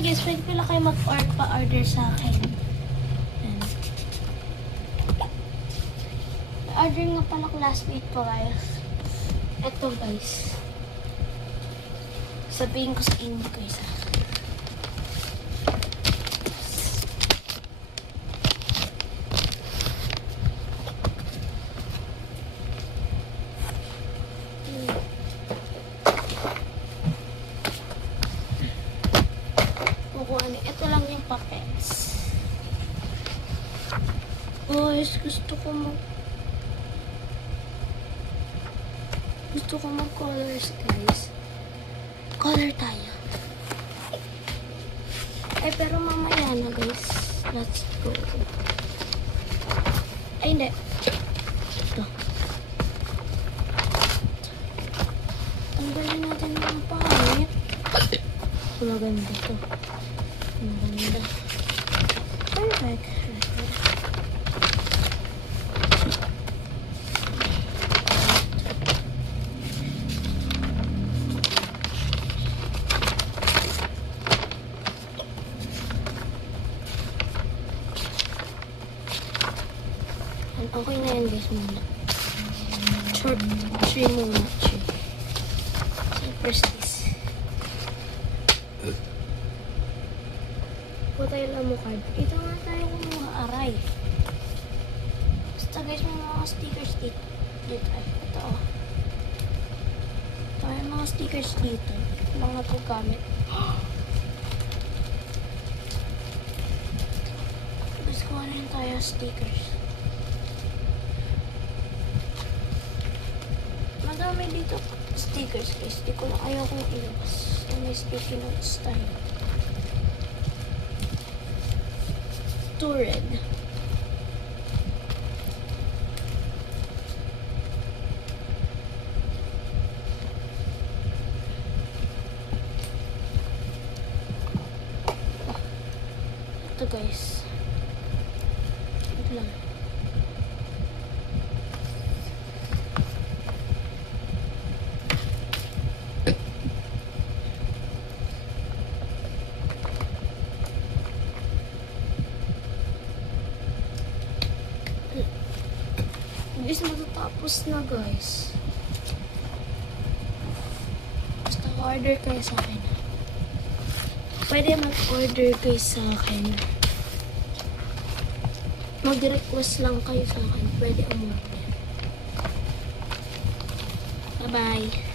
Okay guys, pwede pala kayo pa-order sa akin. Ayan. Order nga pala ko last week ko guys. Ito guys. Sabihin ko sa inyo guys. Ito lang yung papels. Guys, gusto ko mag-colors, guys. Color tayo. Pero mamaya na, guys. Let's go. Ay, hindi. Ito. Tanggalin natin yung pangit. Maganda ito. Maganda. Perfect. Okay na yan guys muna. Short tree muna. First is. Tayo lang mo card. Ito nga tayo kung mga aray. Basta guys, may mga stickers dito. Ito oh. Ito may mga stickers dito. Mga to gamit. Gusto ko rin tayo stickers. Madami dito stickers guys. Di ko lang ayaw kong ilabas. May sticky notes tayo. Red. Ito guys. Ito lang. Guys, matatapos na guys. Basta order kayo sa akin. Pwede mag-order kayo sa akin. Mag-request lang kayo sa akin. Pwede umorder. Bye-bye.